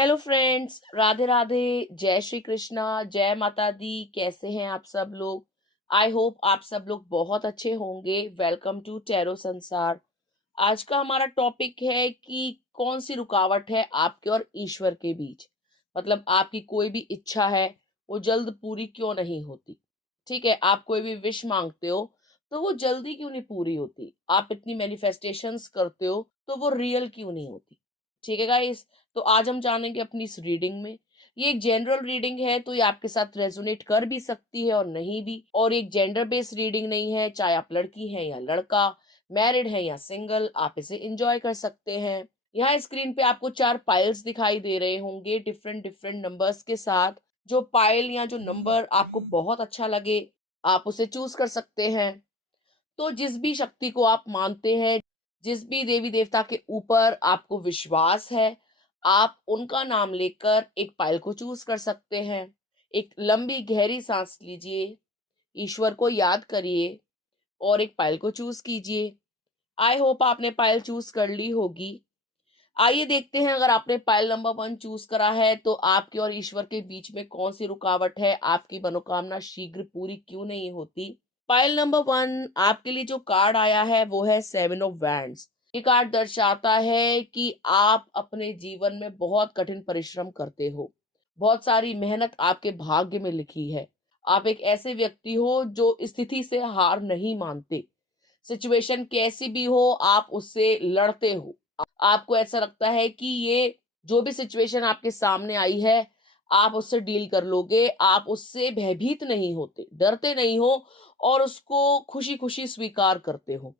Hello friends, Radhe Radhe, जय श्री कृष्णा, जय माता दी। कैसे हैं आप सब लोग? आई होप आप सब लोग बहुत अच्छे होंगे। वेलकम टू टैरो संसार। आज का हमारा टॉपिक है कि कौन सी रुकावट है आपके और ईश्वर के बीच। मतलब आपकी कोई भी इच्छा है, वो जल्द पूरी क्यों नहीं होती। ठीक है, आप कोई भी विश मांगते हो तो वो जल्दी क्यों नहीं पूरी होती। आप इतनी मैनिफेस्टेशंस करते हो तो वो रियल क्यों नहीं होती। ठीक है गाइस, तो आज हम जानेंगे अपनी इस रीडिंग में। ये एक जनरल रीडिंग है, तो ये आपके साथ रेजोनेट कर भी सकती है और नहीं भी। और एक जेंडर बेस्ड रीडिंग नहीं है, चाहे आप लड़की हैं या लड़का, मैरिड है या सिंगल, आप इसे एंजॉय कर सकते हैं। यहाँ स्क्रीन पे आपको 4 पाइल्स दिखाई दे रहे होंगे डिफरेंट डिफरेंट नंबर्स के साथ। जो पाइल या जो नंबर आपको बहुत अच्छा लगे, आप उसे चूज कर सकते हैं। तो जिस भी शक्ति को आप मानते हैं, जिस भी देवी देवता के ऊपर आपको विश्वास है, आप उनका नाम लेकर एक पाइल को चूज कर सकते हैं। एक लंबी गहरी सांस लीजिए, ईश्वर को याद करिए और एक पाइल को चूज कीजिए। आई होप आपने पायल चूज कर ली होगी। आइए देखते हैं, अगर आपने पायल नंबर 1 चूज करा है तो आपके और ईश्वर के बीच में कौन सी रुकावट है, आपकी मनोकामना शीघ्र पूरी क्यों नहीं होती। पायल नंबर 1 आपके लिए जो कार्ड आया है वो है 7 ऑफ वैंड्स। ये कार्ड दर्शाता है कि आप अपने जीवन में बहुत कठिन परिश्रम करते हो। बहुत सारी मेहनत आपके भाग्य में लिखी है। आप एक ऐसे व्यक्ति हो जो स्थिति से हार नहीं मानते। सिचुएशन कैसी भी हो, आप उससे लड़ते हो। आपको ऐसा लगता है कि ये जो भी सिचुएशन आपके सामने आई है, आप उससे डील कर लोगे। आप उससे भयभीत नहीं होते, डरते नहीं हो और उसको खुशी-खुशी स्वीकार करते हो।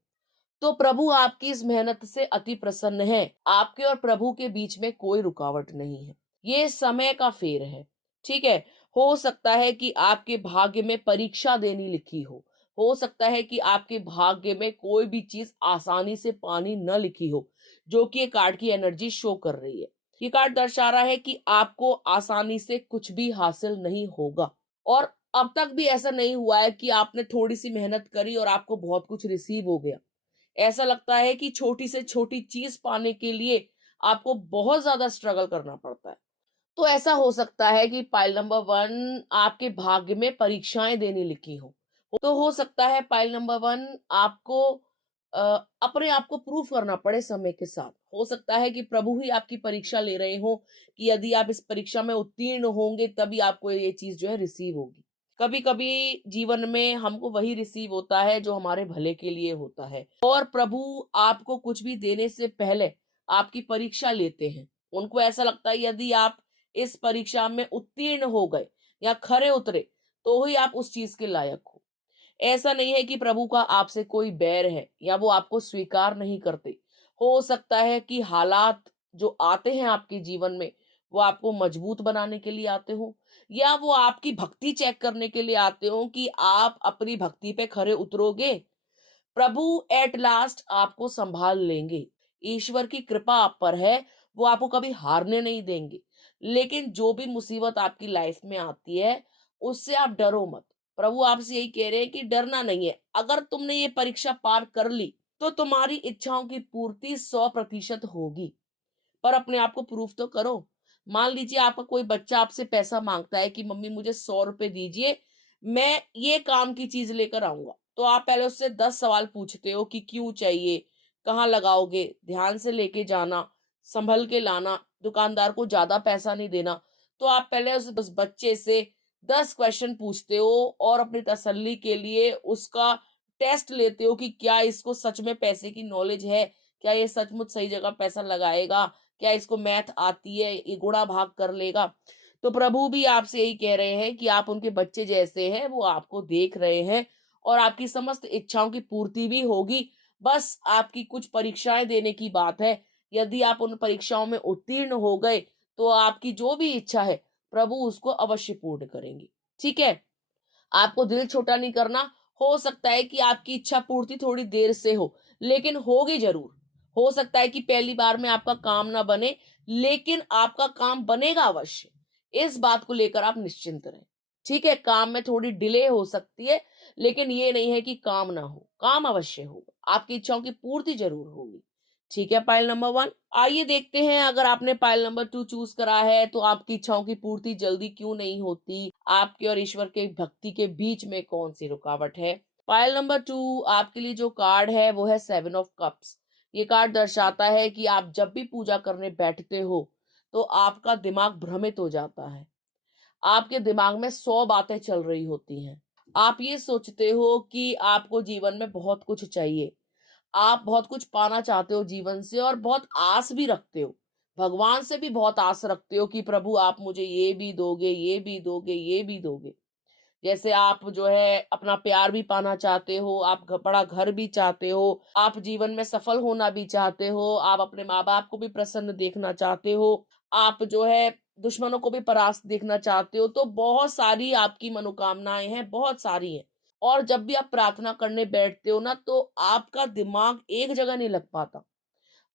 तो प्रभु आपकी इस मेहनत से अति प्रसन्न है। आपके और प्रभु के बीच में कोई रुकावट नहीं है। ये समय का फेर है। ठीक है? हो सकता है कि आपके भाग्य में परीक्षा देनी लिखी हो। हो सकता है कि आपके भाग्य में कोई भी चीज आसानी से पानी न लिखी हो, जो कि ये कार्ड की एनर्जी शो कर रही है। ये कार्ड दर्शा रहा है कि आपको आसानी से कुछ भी हासिल नहीं होगा। और अब तक भी ऐसा नहीं हुआ है कि आपने थोड़ी सी मेहनत करी और आपको बहुत कुछ रिसीव हो गया। ऐसा लगता है कि छोटी से छोटी चीज पाने के लिए आपको बहुत ज्यादा स्ट्रगल करना पड़ता है। तो ऐसा हो सकता है कि पाइल नंबर 1 आपके भाग्य में परीक्षाएं देने लिखी हो। तो हो सकता है पाइल नंबर 1 आपको अपने आप को प्रूव करना पड़े समय के साथ। हो सकता है कि प्रभु ही आपकी परीक्षा ले रहे हो कि यदि आप इस परीक्षा में उत्तीर्ण होंगे तभी आपको ये चीज जो है रिसीव होगी। कभी कभी जीवन में हमको वही रिसीव होता है जो हमारे भले के लिए होता है। और प्रभु आपको कुछ भी देने से पहले आपकी परीक्षा लेते हैं। उनको ऐसा लगता है यदि आप इस परीक्षा में उत्तीर्ण हो गए या खरे उतरे तो ही आप उस चीज के लायक हो। ऐसा नहीं है कि प्रभु का आपसे कोई बैर है या वो आपको स्वीकार नहीं करते। हो सकता है कि हालात जो आते हैं आपके जीवन में, वो आपको मजबूत बनाने के लिए आते हो, या वो आपकी भक्ति चेक करने के लिए आते हो कि आप अपनी भक्ति पे खरे उतरोगे। प्रभु एट लास्ट आपको संभाल लेंगे। ईश्वर की कृपा आप पर है, वो आपको कभी हारने नहीं देंगे। लेकिन जो भी मुसीबत आपकी लाइफ में आती है, उससे आप डरो मत। प्रभु आपसे यही कह रहे हैं कि डरना नहीं है। अगर तुमने ये परीक्षा पार कर ली तो तुम्हारी इच्छाओं की पूर्ति 100% होगी। पर अपने आप को प्रूफ तो करो। मान लीजिए आपका कोई बच्चा आपसे पैसा मांगता है कि मम्मी मुझे 100 रुपए दीजिए, मैं ये काम की चीज लेकर आऊंगा। तो आप पहले उससे 10 सवाल पूछते हो कि क्यों चाहिए, कहाँ लगाओगे, ध्यान से लेके जाना, संभल के लाना, दुकानदार को ज्यादा पैसा नहीं देना। तो आप पहले उस बच्चे से 10 क्वेश्चन पूछते हो और अपनी तसल्ली के लिए उसका टेस्ट लेते हो कि क्या इसको सच में पैसे की नॉलेज है, क्या ये सचमुच सही जगह पैसा लगाएगा, क्या इसको मैथ आती है, ये गुणा भाग कर लेगा। तो प्रभु भी आपसे यही कह रहे हैं कि आप उनके बच्चे जैसे हैं, वो आपको देख रहे हैं और आपकी समस्त इच्छाओं की पूर्ति भी होगी। बस आपकी कुछ परीक्षाएं देने की बात है। यदि आप उन परीक्षाओं में उत्तीर्ण हो गए तो आपकी जो भी इच्छा है, प्रभु उसको अवश्य पूर्ण करेंगे। ठीक है? आपको दिल छोटा नहीं करना। हो सकता है कि आपकी इच्छा पूर्ति थोड़ी देर से हो, लेकिन होगी जरूर। हो सकता है कि पहली बार में आपका काम ना बने, लेकिन आपका काम बनेगा अवश्य। इस बात को लेकर आप निश्चिंत रहें। ठीक है, काम में थोड़ी डिले हो सकती है, लेकिन ये नहीं है कि काम ना हो, काम अवश्य होगा। आपकी इच्छाओं की पूर्ति जरूर होगी। ठीक है, पाइल नंबर 1। आइए देखते हैं, अगर आपने पाइल नंबर 2 चूज करा है तो आपकी इच्छाओं की पूर्ति जल्दी क्यों नहीं होती? आपके और ईश्वर के भक्ति के बीच में कौन सी रुकावट है? पाइल नंबर 2 आपके लिए जो कार्ड है वो है 7 ऑफ कप्स। ये कार्ड दर्शाता है कि आप जब भी पूजा करने बैठते हो तो आपका दिमाग भ्रमित हो जाता है। आपके दिमाग में 100 बातें चल रही होती हैं। आप ये सोचते हो कि आपको जीवन में बहुत कुछ चाहिए। आप बहुत कुछ पाना चाहते हो जीवन से और बहुत आस भी रखते हो। भगवान से भी बहुत आस रखते हो कि प्रभु आप मुझे ये भी दोगे, ये भी दोगे, ये भी दोगे। जैसे आप जो है अपना प्यार भी पाना चाहते हो, आप बड़ा घर भी चाहते हो, आप जीवन में सफल होना भी चाहते हो, आप अपने माँ-बाप को भी प्रसन्न देखना चाहते हो, आप जो है दुश्मनों को भी परास्त देखना चाहते हो। तो बहुत सारी आपकी मनोकामनाएँ हैं, बहुत सारी हैं। और जब भी आप प्रार्थना करने बैठते हो ना तो आपका दिमाग एक जगह नहीं लग पाता।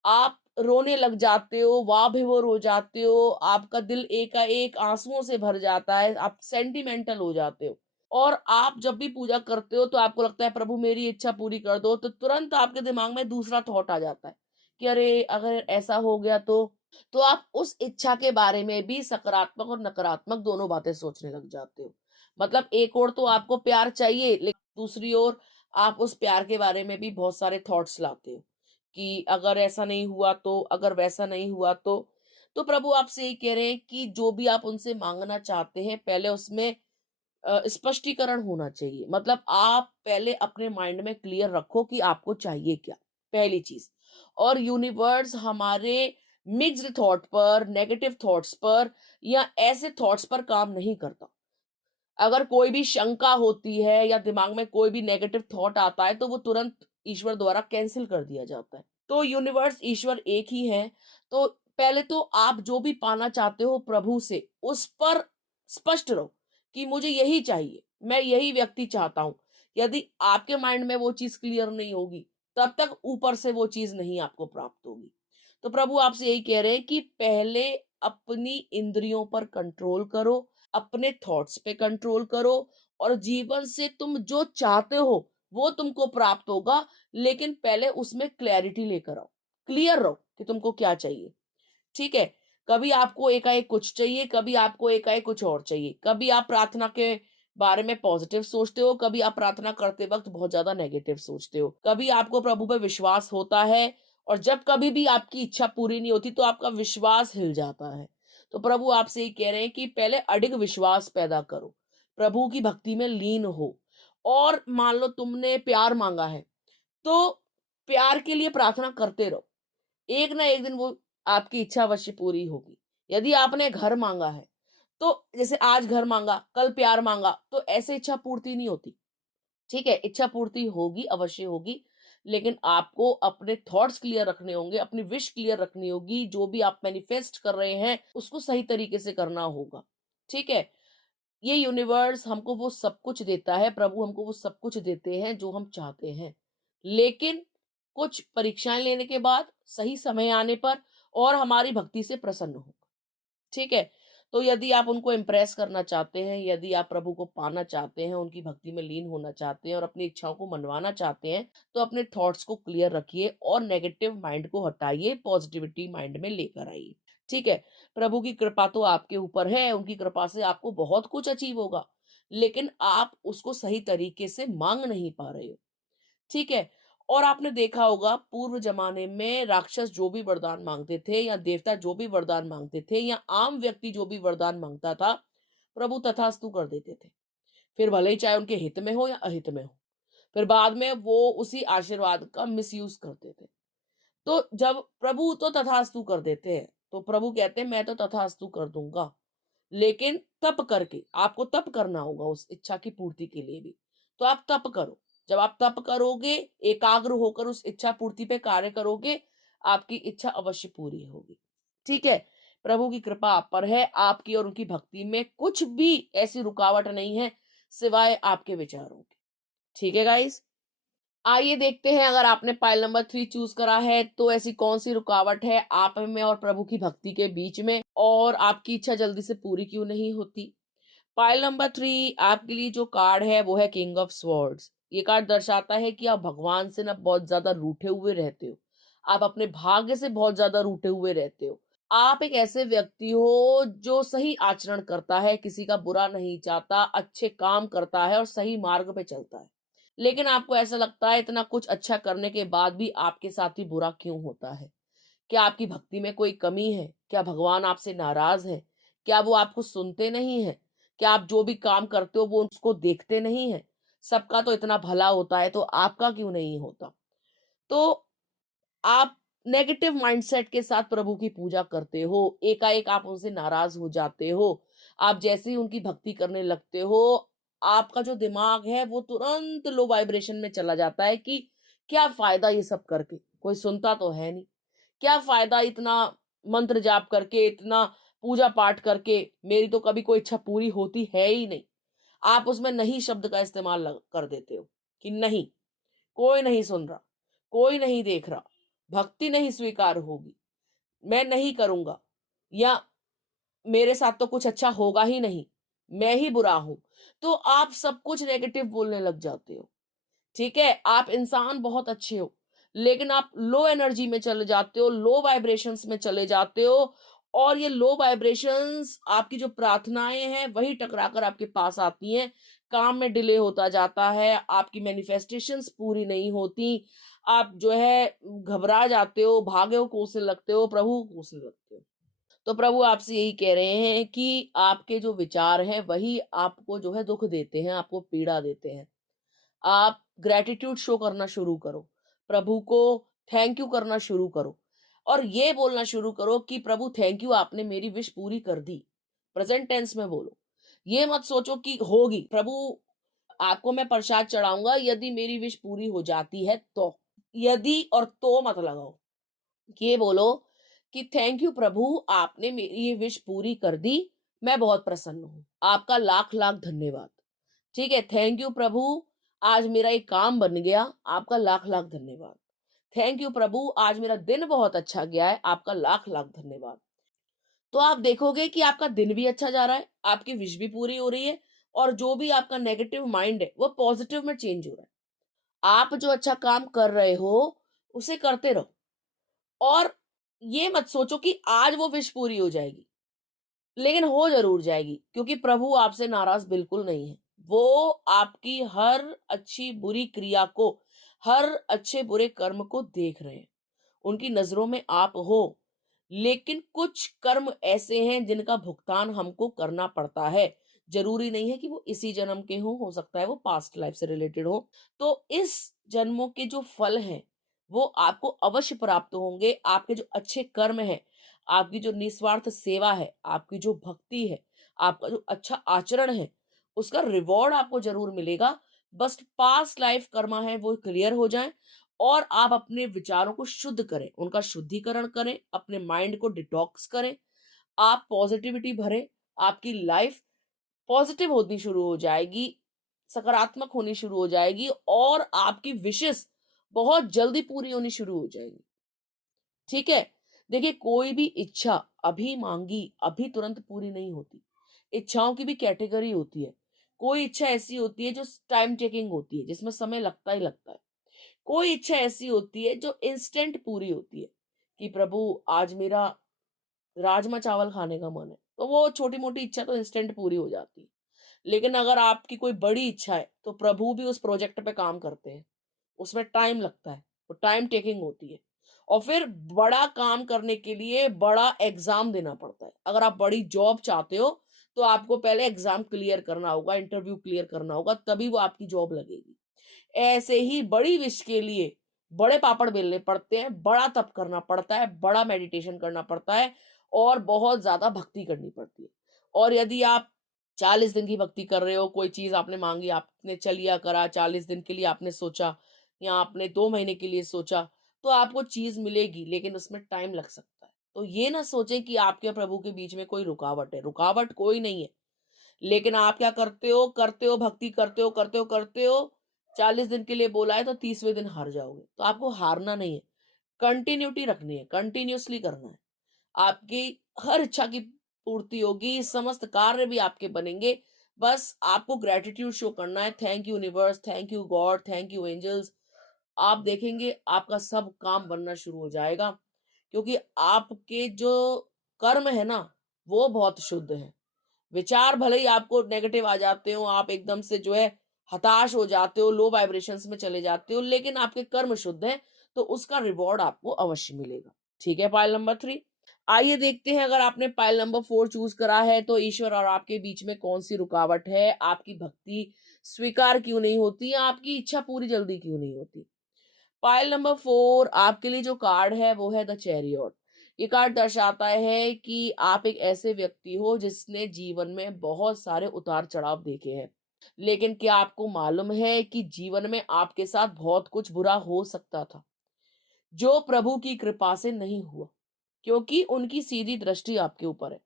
आप रोने लग जाते हो, वाह-बेहोर हो जाते हो, आपका दिल एकाएक आँसुओं से भर जाता है, आप सेंटिमेंटल हो जाते हो। और आप जब भी पूजा करते हो तो आपको लगता है प्रभु मेरी इच्छा पूरी कर दो, तो तुरंत आपके दिमाग में दूसरा थॉट आ जाता है कि अरे! अगर ऐसा हो गया तो? तो आप उस इच्छा के बारे में भी सकारात्मक और नकारात्मक दोनों बातें सोचने लग जाते हो। मतलब एक ओर तो आपको प्यार चाहिए, लेकिन दूसरी ओर आप उस प्यार के बारे में भी बहुत सारे थॉट्स लाते हो कि अगर ऐसा नहीं हुआ तो, अगर वैसा नहीं हुआ तो। तो प्रभु आपसे यही कह रहे हैं कि जो भी आप उनसे माँगना चाहते हैं, पहले उसमें स्पष्टीकरण होना चाहिए। मतलब आप पहले अपने माइंड में क्लियर रखो कि आपको चाहिए क्या, पहली चीज़। और यूनिवर्स हमारे मिक्स्ड थॉट पर, नेगेटिव थॉट्स पर या ऐसे थॉट्स पर काम नहीं करता। अगर कोई भी शंका होती है या दिमाग में कोई भी नेगेटिव थॉट आता है तो वो तुरंत ईश्वर द्वारा कैंसल कर दिया जाता है। तो यूनिवर्स ईश्वर एक ही है। तो पहले तो आप जो भी पाना चाहते हो प्रभु से उस पर स्पष्ट रहो कि मुझे यही चाहिए, मैं यही व्यक्ति चाहता हूँ। यदि आपके माइंड में वो चीज क्लियर नहीं होगी तब तक ऊपर से वो चीज नहीं आपको प्राप्त होगी। तो प्रभु आपसे यही कह रहे हैं कि पहले अपनी इंद्रियों पर कंट्रोल करो, अपने थॉट्स पे कंट्रोल करो और जीवन से तुम जो चाहते हो वो तुमको प्राप्त होगा। लेकिन पहले उसमें क्लैरिटी लेकर आओ, क्लियर रहो कि तुमको क्या चाहिए। ठीक है? कभी आपको एकाएक कुछ चाहिए, कभी आपको एकाएक कुछ और चाहिए। कभी आप प्रार्थना के बारे में पॉजिटिव सोचते हो, कभी आप प्रार्थना करते वक्त बहुत ज्यादा नेगेटिव सोचते हो। कभी आपको प्रभु पे विश्वास होता है और जब कभी भी आपकी इच्छा पूरी नहीं होती तो आपका विश्वास हिल जाता है। तो प्रभु आपसे ये कह रहे हैं कि पहले अडिग विश्वास पैदा करो, प्रभु की भक्ति में लीन हो। और मान लो तुमने प्यार मांगा है तो प्यार के लिए प्रार्थना करते रहो, एक ना एक दिन वो आपकी इच्छा अवश्य पूरी होगी। यदि आपने घर माँगा है, तो जैसे आज घर माँगा, कल प्यार माँगा, तो ऐसे इच्छा पूर्ति नहीं होती। ठीक है? इच्छा पूर्ति होगी, अवश्य होगी, लेकिन आपको अपने थॉट्स क्लियर रखने होंगे, अपनी विश क्लियर रखनी होगी, जो भी आप मैनिफेस्ट कर रहे हैं, उसको सही तरीके से करना होगा। ठीक है? ये यूनिवर्स हमको वो सब कुछ देता है, प्रभु हमको वो सब कुछ देते हैं जो हम चाहते हैं। लेकिन कुछ परीक्षाएँ लेने के बाद, सही समय आने पर और हमारी भक्ति से प्रसन्न होकर। ठीक है? तो यदि आप उनको इम्प्रेस करना चाहते हैं, यदि आप प्रभु को पाना चाहते हैं, उनकी भक्ति में लीन होना चाहते हैं और अपनी इच्छाओं को मनवाना चाहते हैं, तो अपने थॉट्स को क्लियर रखिए और नेगेटिव माइंड को हटाइए, पॉजिटिविटी माइंड में लेकर आइए। ठीक है? प्रभु की कृपा तो आपके ऊपर है, उनकी कृपा से आपको बहुत कुछ अचीव होगा, लेकिन आप उसको सही तरीके से माँग नहीं पा रहे हो। ठीक है? और आपने देखा होगा पूर्व ज़माने में राक्षस जो भी वरदान माँगते थे या देवता जो भी वरदान माँगते थे या आम व्यक्ति जो भी वरदान माँगता था, प्रभु तथास्तु कर देते थे। फिर भले ही चाहे उनके हित में हो या अहित में हो। फिर बाद में वो उसी आशीर्वाद का मिसयूज़ करते थे। तो जब प्रभु तो तथास्तु कर देते हैं, तो प्रभु कहते हैं मैं तो तथास्तु कर दूँगा। लेकिन तप करके, आपको तप करना होगा उस इच्छा की पूर्ति के लिए भी। तो आप तप करो। जब आप तप करोगे, एकाग्र होकर उस इच्छा पूर्ति पे कार्य करोगे, आपकी इच्छा अवश्य पूरी होगी। ठीक है? प्रभु की कृपा आप पर है, आपकी और उनकी भक्ति में कुछ भी ऐसी रुकावट नहीं है, सिवाय आपके विचारों के। ठीक है गाइज़? आइए देखते हैं, अगर आपने पाइल नंबर 3 चूज़ करा है, तो ऐसी कौन-सी रुकावट है आप में और प्रभु की भक्ति के बीच में और आपकी इच्छा जल्दी से पूरी क्यों नहीं होती? पाइल नंबर 3 आपके लिए जो कार्ड है वो है किंग ऑफ स्वॉर्ड्स। ये कार्ड दर्शाता है कि आप भगवान से ना बहुत ज़्यादा रूठे हुए रहते हो। आप अपने भाग्य से बहुत ज्यादा रूठे हुए रहते हो। आप एक ऐसे व्यक्ति हो जो सही आचरण करता है, किसी का बुरा नहीं चाहता, अच्छे काम करता है और सही मार्ग पे चलता है। लेकिन आपको ऐसा लगता है इतना कुछ अच्छा करने के बाद भी आपके साथ ही बुरा क्यों होता है? क्या आपकी भक्ति में कोई कमी है? क्या भगवान आपसे नाराज है? क्या वो आपको सुनते नहीं है? क्या आप जो भी काम करते हो वो उसको देखते नहीं है? सबका तो इतना भला होता है तो आपका क्यों नहीं होता? तो आप नेगेटिव माइंडसेट के साथ प्रभु की पूजा करते हो, एकाएक आप उनसे नाराज हो जाते हो। आप जैसे ही उनकी भक्ति करने लगते हो, आपका जो दिमाग है वो तुरंत लो वाइब्रेशन में चला जाता है कि क्या फायदा ये सब करके, कोई सुनता तो है नहीं। क्या फायदा इतना मंत्र जाप करके, इतना पूजा पाठ करके, मेरी तो कभी कोई इच्छा पूरी होती है ही नहीं। आप उसमें नहीं शब्द का इस्तेमाल कर देते हो कि नहीं, कोई नहीं सुन रहा, कोई नहीं देख रहा, भक्ति नहीं स्वीकार होगी, मैं नहीं करूंगा, या मेरे साथ तो कुछ अच्छा होगा ही नहीं, मैं ही बुरा हूं। तो आप सब कुछ नेगेटिव बोलने लग जाते हो। ठीक है, आप इंसान बहुत अच्छे हो, लेकिन आप लो एनर्जी में चले जाते हो, लो वाइब्रेशंस में चले जाते हो, और ये लो वाइब्रेशंस आपकी जो प्रार्थनाएं हैं वही टकराकर आपके पास आती हैं। काम में डिले होता जाता है, आपकी मैनिफेस्टेशंस पूरी नहीं होती, आप जो है घबरा जाते हो, भागे हो कोसने लगते हो, प्रभु को कोसने लगते हो। तो प्रभु आपसे यही कह रहे हैं कि आपके जो विचार हैं वही आपको जो है दुख देते हैं, आपको पीड़ा देते हैं। आप ग्रेटिट्यूड शो करना शुरू करो, प्रभु को थैंक यू करना शुरू करो, और ये बोलना शुरू करो कि प्रभु थैंक यू, आपने मेरी विश पूरी कर दी। प्रेजेंट टेंस में बोलो। ये मत सोचो कि होगी, प्रभु आपको मैं प्रसाद चढ़ाऊंगा यदि मेरी विश पूरी हो जाती है तो। यदि और तो मत लगाओ, ये बोलो कि थैंक यू प्रभु, आपने मेरी ये विश पूरी कर दी, मैं बहुत प्रसन्न हूं, आपका लाख लाख धन्यवाद। ठीक है, थैंक यू प्रभु, आज मेरा एक काम बन गया, आपका लाख लाख धन्यवाद। थैंक यू प्रभु, आज मेरा दिन बहुत अच्छा गया है, आपका लाख लाख धन्यवाद। तो आप देखोगे कि आपका दिन भी अच्छा जा रहा है, आपकी विश भी पूरी हो रही है, और जो भी आपका नेगेटिव माइंड है वो पॉजिटिव में चेंज हो रहा है। आप जो अच्छा काम कर रहे हो उसे करते रहो, और ये मत सोचो कि आज वो विश पूरी हो जाएगी, लेकिन हो जरूर जाएगी, क्योंकि प्रभु आपसे नाराज बिल्कुल नहीं है। वो आपकी हर अच्छी बुरी क्रिया को, हर अच्छे बुरे कर्म को देख रहे हैं, उनकी नजरों में आप हो। लेकिन कुछ कर्म ऐसे हैं जिनका भुगतान हमको करना पड़ता है। जरूरी नहीं है कि वो इसी जन्म के हो सकता है वो पास्ट लाइफ से रिलेटेड हो। तो इस जन्मों के जो फल हैं वो आपको अवश्य प्राप्त होंगे। आपके जो अच्छे कर्म हैं, आपकी जो निस्वार्थ सेवा है, आपकी जो भक्ति है, आपका जो अच्छा आचरण है, उसका रिवॉर्ड आपको जरूर मिलेगा। बस पास्ट लाइफ कर्मा है वो क्लियर हो जाए, और आप अपने विचारों को शुद्ध करें, उनका शुद्धिकरण करें, अपने माइंड को डिटॉक्स करें, आप पॉजिटिविटी भरें। आपकी लाइफ पॉजिटिव होनी शुरू हो जाएगी, सकारात्मक होनी शुरू हो जाएगी, और आपकी विशेस बहुत जल्दी पूरी होनी शुरू हो जाएगी। ठीक है, देखिए कोई भी इच्छा अभी मांगी अभी तुरंत पूरी नहीं होती। इच्छाओं की भी कैटेगरी होती है। कोई इच्छा ऐसी होती है जो टाइम टेकिंग होती है, जिसमें समय लगता ही लगता है। कोई इच्छा ऐसी होती है जो इंस्टेंट पूरी होती है, कि प्रभु आज मेरा राजमा चावल खाने का मन है, तो वो छोटी मोटी इच्छा तो इंस्टेंट पूरी हो जाती है। लेकिन अगर आपकी कोई बड़ी इच्छा है तो प्रभु भी उस प्रोजेक्ट पे काम करते हैं, उसमें टाइम लगता है, वो टाइम टेकिंग होती है। और फिर बड़ा काम करने के लिए बड़ा एग्जाम देना पड़ता है। अगर आप बड़ी जॉब चाहते हो तो आपको पहले एग्जाम क्लियर करना होगा, इंटरव्यू क्लियर करना होगा, तभी वो आपकी जॉब लगेगी। ऐसे ही बड़ी विश के लिए बड़े पापड़ बेलने पड़ते हैं, बड़ा तप करना पड़ता है, बड़ा मेडिटेशन करना पड़ता है, और बहुत ज्यादा भक्ति करनी पड़ती है। और यदि आप 40 दिन की भक्ति कर रहे हो, कोई चीज आपने मांगी, आपने चलिया करा, 40 दिन के लिए आपने सोचा, या आपने 2 महीने के लिए सोचा, तो आपको चीज मिलेगी, लेकिन उसमें टाइम लग सकता है। तो ये ना सोचें कि आपके और प्रभु के बीच में कोई रुकावट है, रुकावट कोई नहीं है। लेकिन आप क्या करते हो भक्ति करते हो, 40 दिन के लिए बोला है तो 30वें दिन हार जाओगे। तो आपको हारना नहीं है, कंटिन्यूटी रखनी है, कंटिन्यूअसली करना है। आपकी हर इच्छा की पूर्ति होगी, समस्त कार्य भी आपके बनेंगे। बस आपको ग्रेटिट्यूड शो करना है। Thank you universe, thank you God, thank you angels, आप देखेंगे आपका सब काम बनना शुरू हो जाएगा, क्योंकि आपके जो कर्म है ना, वो बहुत शुद्ध है। विचार भले ही आपको नेगेटिव आ जाते हो, आप एकदम से जो है हताश हो जाते हो, लो वाइब्रेशंस में चले जाते हो, लेकिन आपके कर्म शुद्ध हैं, तो उसका रिवॉर्ड आपको अवश्य मिलेगा। ठीक है, पायल नंबर 3। आइए देखते हैं, अगर आपने पायल नंबर 4 चूज करा है तो ईश्वर और आपके बीच में कौन सी रुकावट है, आपकी भक्ति स्वीकार क्यों नहीं होती, या आपकी इच्छा पूरी जल्दी क्यों नहीं होती। पाइल नंबर 4 आपके लिए जो कार्ड है वो है द चैरियट। ये कार्ड दर्शाता है कि आप एक ऐसे व्यक्ति हो जिसने जीवन में बहुत सारे उतार चढ़ाव देखे हैं, लेकिन क्या आपको मालूम है कि जीवन में आपके साथ बहुत कुछ बुरा हो सकता था, जो प्रभु की कृपा से नहीं हुआ, क्योंकि उनकी सीधी दृष्टि आपके ऊपर है।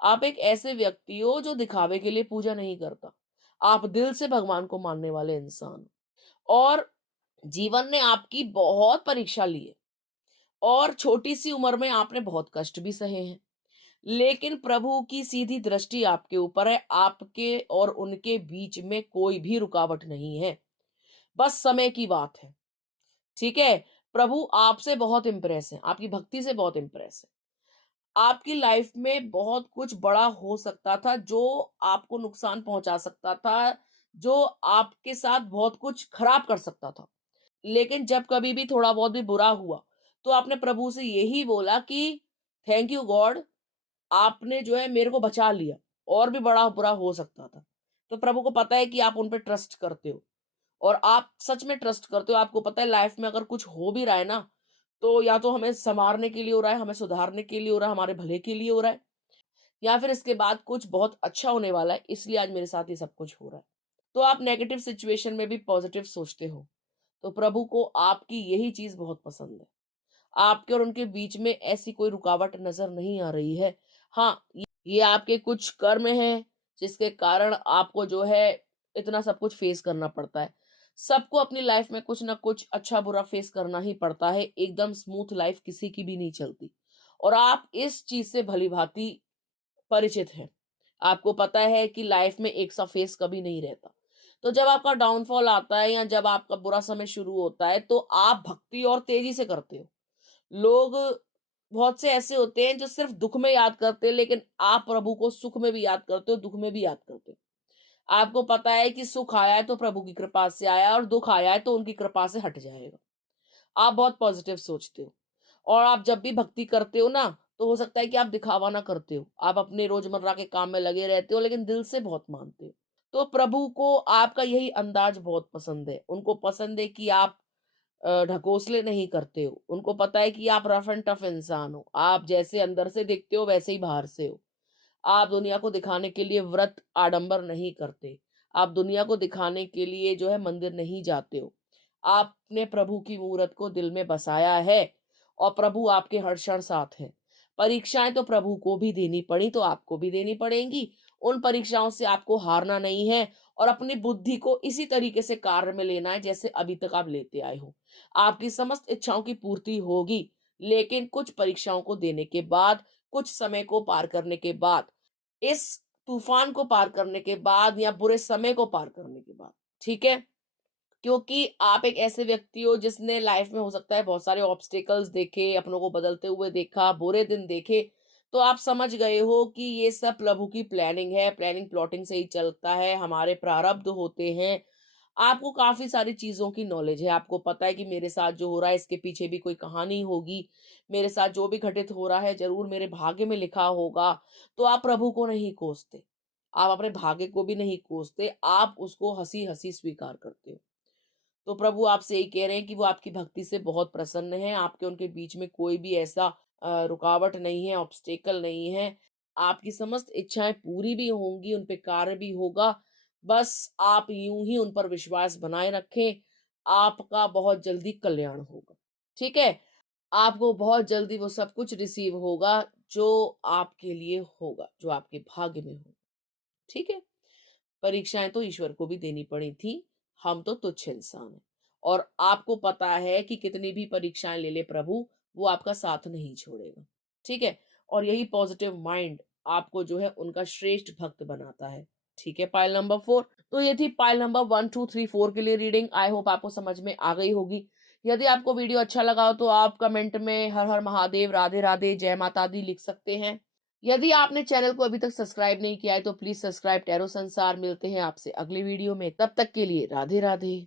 आप एक ऐसे व्यक्ति हो जो दिखावे के लिए पूजा नहीं करता, आप दिल से भगवान को मानने वाले इंसान हो। और जीवन ने आपकी बहुत परीक्षा ली है, और छोटी सी उम्र में आपने बहुत कष्ट भी सहे हैं, लेकिन प्रभु की सीधी दृष्टि आपके ऊपर है, आपके और उनके बीच में कोई भी रुकावट नहीं है, बस समय की बात है। ठीक है, प्रभु आपसे बहुत इंप्रेस है, आपकी भक्ति से बहुत इंप्रेस है। आपकी लाइफ में बहुत कुछ बड़ा हो सकता था जो आपको नुकसान पहुंचा सकता था, जो आपके साथ बहुत कुछ खराब कर सकता था, लेकिन जब कभी भी थोड़ा बहुत भी बुरा हुआ, तो आपने प्रभु से यही बोला कि थैंक यू गॉड, आपने जो है मेरे को बचा लिया, और भी बड़ा बुरा हो सकता था। तो प्रभु को पता है कि आप उन पे ट्रस्ट करते हो, और आप सच में ट्रस्ट करते हो। आपको पता है लाइफ में अगर कुछ हो भी रहा है ना, तो या तो हमें संवारने के लिए हो रहा है, हमें सुधारने के लिए हो रहा है, हमारे भले के लिए हो रहा है, या फिर इसके बाद कुछ बहुत अच्छा होने वाला है, इसलिए आज मेरे साथ ये सब कुछ हो रहा है। तो आप नेगेटिव सिचुएशन में भी पॉजिटिव सोचते हो, तो प्रभु को आपकी यही चीज बहुत पसंद है। आपके और उनके बीच में ऐसी कोई रुकावट नजर नहीं आ रही है। हाँ, ये आपके कुछ कर्म हैं, जिसके कारण आपको जो है इतना सब कुछ फेस करना पड़ता है। सबको अपनी लाइफ में कुछ ना कुछ अच्छा बुरा फेस करना ही पड़ता है, एकदम स्मूथ लाइफ किसी की भी नहीं चलती, और आप इस चीज से भली भांति परिचित हैं। आपको पता है कि लाइफ में एक सा फेस कभी नहीं रहता। तो जब आपका डाउनफॉल आता है, या जब आपका बुरा समय शुरू होता है, तो आप भक्ति और तेजी से करते हो। लोग बहुत से ऐसे होते हैं जो सिर्फ दुख में याद करते हैं, लेकिन आप प्रभु को सुख में भी याद करते हो, दुख में भी याद करते हो। आपको पता है कि सुख आया है तो प्रभु की कृपा से आया, और दुख आया है तो उनकी कृपा से हट जाएगा। आप बहुत पॉजिटिव सोचते हो, और आप जब भी भक्ति करते हो ना, तो हो सकता है कि आप दिखावा ना करते हो, आप अपने रोजमर्रा के काम में लगे रहते हो, लेकिन दिल से बहुत मानते हो। तो प्रभु को आपका यही अंदाज बहुत पसंद है। उनको पसंद है कि आप ढकोसले नहीं करते हो। उनको पता है कि आप रफ एंड टफ इंसान हो। आप जैसे अंदर से दिखते हो वैसे ही बाहर से हो। आप दुनिया को दिखाने के लिए व्रत आडंबर नहीं करते। आप दुनिया को दिखाने के लिए जो है मंदिर नहीं जाते हो। आपने प्रभु की मूरत को दिल में बसाया है, और प्रभु आपके हर क्षण साथ है। परीक्षाएं तो प्रभु को भी देनी पड़ी तो आपको भी देनी पड़ेंगी। उन परीक्षाओं से आपको हारना नहीं है, और अपनी बुद्धि को इसी तरीके से कार्य में लेना है जैसे अभी तक आप लेते आए हो। आपकी समस्त इच्छाओं की पूर्ति होगी, लेकिन कुछ परीक्षाओं को देने के बाद, कुछ समय को पार करने के बाद, इस तूफान को पार करने के बाद, या बुरे समय को पार करने के बाद। ठीक है, क्योंकि आप एक ऐसे व्यक्ति हो जिसने लाइफ में हो सकता है बहुत सारे ऑब्स्टेकल्स देखे, अपनों को बदलते हुए देखा, बुरे दिन देखे। तो आप समझ गए हो कि ये सब प्रभु की प्लानिंग है, प्लानिंग प्लॉटिंग से ही चलता है, हमारे प्रारब्ध होते हैं। आपको काफी सारी चीजों की नॉलेज है, आपको पता है कि मेरे साथ जो हो रहा है इसके पीछे भी कोई कहानी होगी, मेरे साथ जो भी घटित हो रहा है जरूर मेरे भाग्य में लिखा होगा। तो आप प्रभु को नहीं कोसते, आप अपने भाग्य को भी नहीं कोसते, आप उसको हंसी हंसी स्वीकार करते हो। तो प्रभु आपसे यही कह रहे हैं कि वो आपकी भक्ति से बहुत प्रसन्न हैं, आपके उनके बीच में कोई भी ऐसा रुकावट नहीं है, ऑब्स्टेकल नहीं है। आपकी समस्त इच्छाएं पूरी भी होंगी, उन पे कार्य भी होगा। बस आप यूं ही उन पर विश्वास बनाए रखें, आपका बहुत जल्दी कल्याण होगा। ठीक है? आपको बहुत जल्दी वो सब कुछ रिसीव होगा जो आपके लिए होगा, जो आपके भाग्य में होगा। ठीक है? परीक्षाएं तो ईश्वर को भी देनी पड़ी थी, हम तो तुच्छ इंसान हैं। और आपको पता है कि कितनी भी परीक्षाएं ले ले प्रभु, वो आपका साथ नहीं छोड़ेगा। ठीक है, और यही पॉजिटिव माइंड आपको जो है उनका श्रेष्ठ भक्त बनाता है। ठीक है, पाइल नंबर 4। तो ये थी पाइल नंबर 1 2 3 4 के लिए रीडिंग। आई होप आपको समझ में आ गई होगी यदि आपको वीडियो अच्छा लगा हो तो आप कमेंट में हर हर महादेव, राधे राधे, जय माता दी लिख सकते हैं। यदि आपने चैनल को अभी तक सब्सक्राइब नहीं किया है तो प्लीज सब्सक्राइब टैरो संसार। मिलते हैं आपसे अगली वीडियो में, तब तक के लिए राधे राधे।